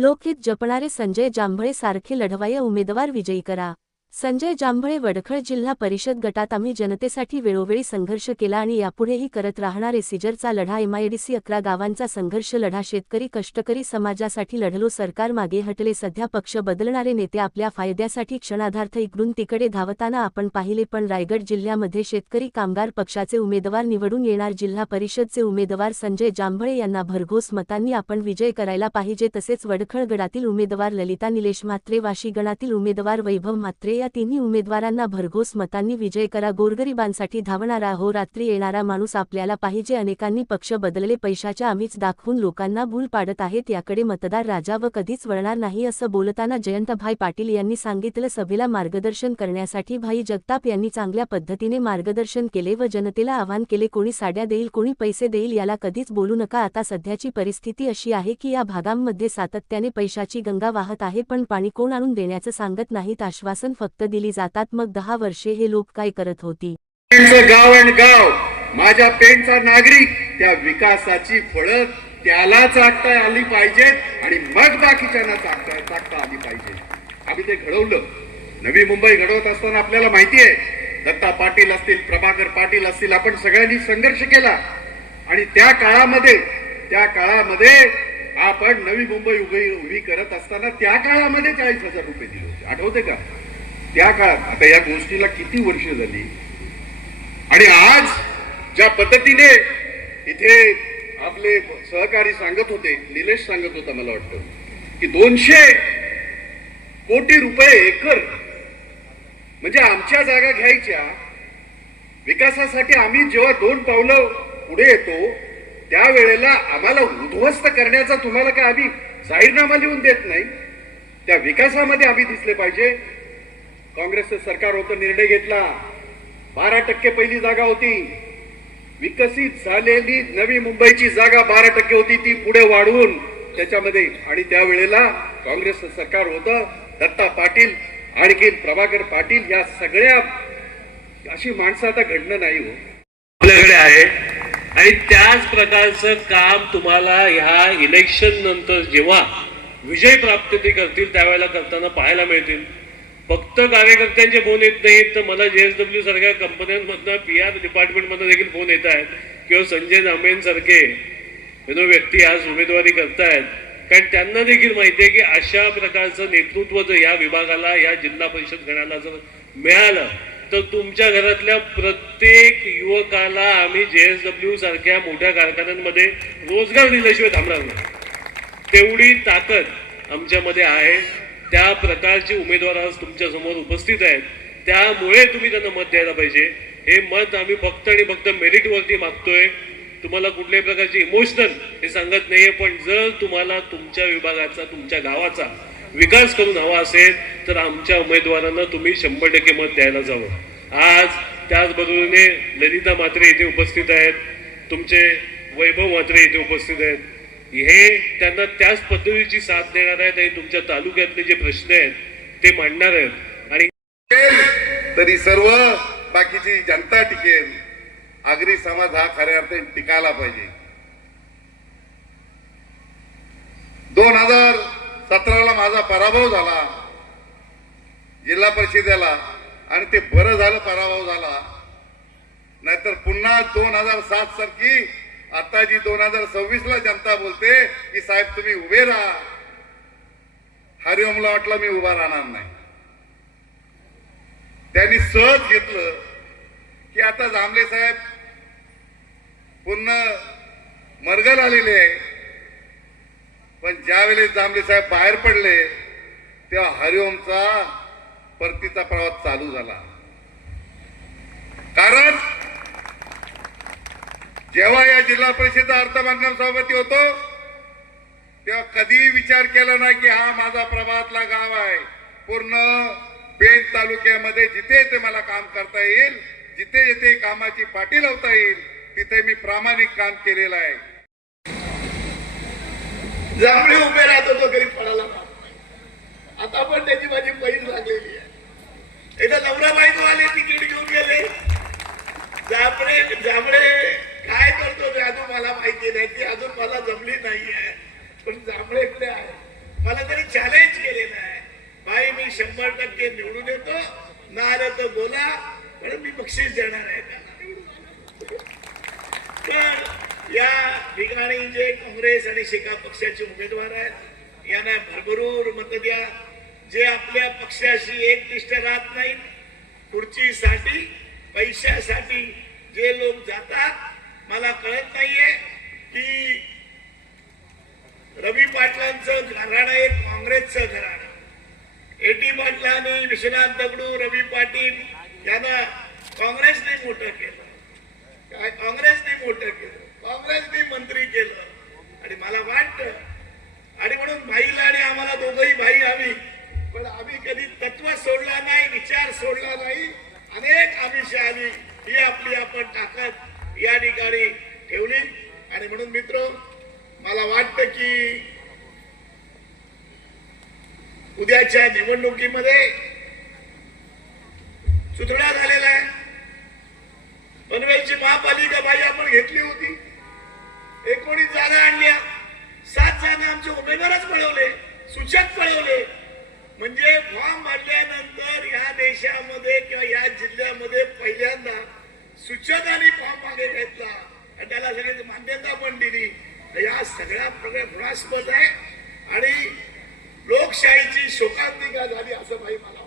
लोकहित जपणारे संजय जांभळे सारखे लढवाये उमेदवार विजयी करा। संजय जांभळे वडखळ जिल्हा परिषद गटात आम्ही जनतेसाठी वेळोवेळी संघर्ष केला आणि यापुढेही करत राहणारे सिजरचा लढा, एमआयडीसी 11 गावांचा संघर्ष लढा, शेतकरी कष्टकरी समाजासाठी लढलो, सरकार मागे हटले, सध्या पक्ष बदलणारे नेते आपल्या फायद्यासाठी क्षणार्धार्थ इकडून तिकडे धावताना आपण पाहिले, पण रायगड जिल्ह्यामध्ये शेतकरी कामगार पक्षाचे उमेदवार निवडून येणार जिल्हा परिषदचे उमेदवार संजय जांभळे यांना भरघोस मतांनी आपण विजय करायला पाहिजे। तसेच वडखळ गडातील उमेदवार ललिता निलेश म्हात्रे, वाशी गणातील उमेदवार वैभव म्हात्रे या तिन्ही उमेदवारांना भरघोस मतांनी विजय करा। गोरगरिबांसाठी धावणारा अहोरात्री येणारा माणूस आपल्याला पाहिजे। अनेकांनी पक्ष बदलले, पैशाच्या आमिष दाखवून लोकांना भूल पाडत आहेत, याकडे मतदार राजा व कधीच वळणार नाही असं बोलताना जयंतभाई पाटील यांनी सांगितलं। सभेला मार्गदर्शन करण्यासाठी भाई जगताप यांनी चांगल्या पद्धतीने मार्गदर्शन केले व जनतेला आवाहन केले, कोणी साड्या देईल, कोणी पैसे देईल, याला कधीच बोलू नका। आता सध्याची परिस्थिती अशी आहे की या भागांमध्ये सातत्याने पैशाची गंगा वाहत आहे, पण पाणी कोण आणून देण्याचं सांगत नाहीत, आश्वासन फक्त दिली जातात। मग 10 वर्षे हे लोक काय करत होती? गाव आणि गाव माझ्या पेणचा नागरिक, त्या विकासाची फळं त्याला चाटता आली पाहिजेत आणि मग बाकीच्यांना चाटता आली पाहिजे। आम्ही ते घडवलं। नवी मुंबई घडवत असताना आपल्याला माहिती आहे, दत्ता पाटील असतील, प्रभाकर पाटील असतील, आपण सगळ्यांनी संघर्ष केला आणि त्या काळामध्ये आपण नवी मुंबई उभी करत असताना त्या काळामध्ये 40,000 रुपये दिले होते, आठवते का? त्या काळात। आता या गोष्टीला किती वर्ष झाली आणि आज ज्या पद्धतीने इथे आपले सहकारी सांगत होते, निलेश सांगत होता मला वाटतं की 200 कोटी रुपये एकर, म्हणजे आमच्या जागा घ्यायच्या विकासासाठी। आम्ही जेव्हा 2 पावलं पुढे येतो त्यावेळेला आम्हाला उद्ध्वस्त करण्याचा तुम्हाला काय आम्ही जाहीरनामा लिहून देत नाही, त्या विकासामध्ये आम्ही दिसले पाहिजे। काँग्रेसचं सरकार होतं, निर्णय घेतला, 12% पहिली जागा होती, विकसित झालेली नवी मुंबईची जागा 12% होती, ती पुढे वाढवून त्याच्यामध्ये, आणि त्यावेळेला काँग्रेसचं सरकार होतं, दत्ता पाटील आणखी प्रभाकर पाटील, या सगळ्या अशी माणसं आता घडणं नाही हो आपल्याकडे आहे। आणि त्याच प्रकारचं काम तुम्हाला ह्या इलेक्शन नंतर जेव्हा विजय प्राप्त ते करतील त्यावेळेला करताना पाहायला मिळतील। फक्त कार्यकर्त्यांचे फोन येत नाहीत, तर मला JSW सारख्या कंपन्यांमधनं PR डिपार्टमेंटमधनं देखील फोन येत आहेत किंवा संजय जांभळेंसारखे व्यक्ती आज उमेदवारी करतायत, कारण त्यांना देखील माहिती आहे की अशा प्रकारचं नेतृत्व जर या विभागाला, या जिल्हा परिषद गणाला जर मिळालं तर तुमच्या घरातल्या प्रत्येक युवकाला आम्ही JSW सारख्या मोठ्या कारखान्यांमध्ये रोजगार दिल्याशिवाय थांबणार नाही। तेवढी ताकद आमच्यामध्ये आहे। त्या प्रकारचे उमेदवार आज तुमच्या समोर उपस्थित आहेत, त्यामुळे तुम्ही त्यांना मत द्यायला पाहिजे। हे मत आम्ही फक्त आणि फक्त मेरिटवरती मागतोय, तुम्हाला कुठल्याही प्रकारचे इमोशनल हे सांगत नाहीये। पण जर तुम्हाला तुमच्या विभागाचा, तुमच्या गावाचा विकास करून हवा असेल तर आमच्या उमेदवारांना तुम्ही 100% मत द्यायला जावं। आज त्याचबरोबरीने ललिता म्हात्रे इथे उपस्थित आहेत, तुमचे वैभव म्हात्रे इथे उपस्थित आहेत, हे त्यांना त्याच पद्धतीची साथ देणार आहेत आणि तुमच्या तालुक्यातले जे प्रश्न आहेत ते मांडणार आहेत। आणि तरी सर्व बाकीची जनता टिकेल, आगरी समाज हा खऱ्या अर्थाने टिकायला पाहिजे। 2017ला माझा पराभव झाला जिल्हा परिषदेला, आणि ते बरं झालं पराभव झाला, नाहीतर पुन्हा 2007 सारखी आता जी 2026ला जनता बोलते की साहेब तुम्ही उभे राहा, हरिओमला वाटलं मी उभा राहणार नाही। त्यांनी सहज घेतलं की आता जांभळे साहेब पुन्हा मरगल आलेले आहे, पण ज्यावेळेस जांभळे साहेब बाहेर पडले तेव्हा हरिओमचा परतीचा प्रवास चालू झाला। कारण जेव्हा या जिल्हा परिषद अर्थबांधकाम सभापती होतो तेव्हा कधी विचार केला नाही की हा माझा प्रभातला गाव आहे, पूर्ण पेण तालुक्यामध्ये जिथे ते मला काम करता येईल, जिथे जिथे कामाची पाठी लावता येईल तिथे मी प्रामाणिक काम केलेलं आहे। जांभळे उभे राहत होतो गरीब पडायला, आता पण त्याची माझी बहीण लागलेली आहे। एकदा नवरा बायको आले, तिकीट घेऊन गेले, जांभळे काय करतो ते अजून मला माहिती नाही, ती अजून मला जमली नाहीये, पण जांभळे इकडे आहे। मला तरी चॅलेंज केलेलं आहे, भाई मी 100% निवडून येतो, ना आलं तर बोला, पण मी बक्षीस देणार आहे त्याला. तर या ठिकाणी जे काँग्रेस आणि शेका पक्षाचे उमेदवार आहेत यांना भरभरून मत द्या. जे आपल्या पक्षाशी एकनिष्ठ राहत नाहीत, खुर्चीसाठी पैशासाठी जे लोक जातात, मला कळत नाहीये की रवी पाटलांचं घराणं एक काँग्रेसचं घराणं. एटी पाटलांनी, विश्वनाथ दगडू, रवी पाटील यांना काँग्रेसने मोठं केलं, काय काँग्रेसने मोठं केलं, काँग्रेसने मंत्री केलं. आणि मला वाटतं, आणि म्हणून भाईला आणि आम्हाला दोघंही भाई आम्ही, पण आम्ही कधी तत्व सोडला नाही, विचार सोडला नाही. अनेक आमिष आली, ही आपली आपण ताकद या ठिकाणी ठेवली. आणि म्हणून मित्र, मला वाटतं की उद्याच्या निवडणुकीमध्ये सुधारणा झालेला आहे. पनवेलची महापालिका भाई आपण घेतली होती, 19 जागा आणल्या, 7 जागा आमचे उमेदवारच पळवले, सूचक पळवले. म्हणजे फॉर्म भरल्यानंतर या देशामध्ये किंवा या जिल्ह्यामध्ये पहिल्यांदा सूचकांनी फॉर्म मागे घेतला आणि त्याला सगळी मान्यता पण दिली. या सगळ्या प्रकार गुणास्पद आहे आणि लोकशाहीची शोकांतिका झाली असं भाई मला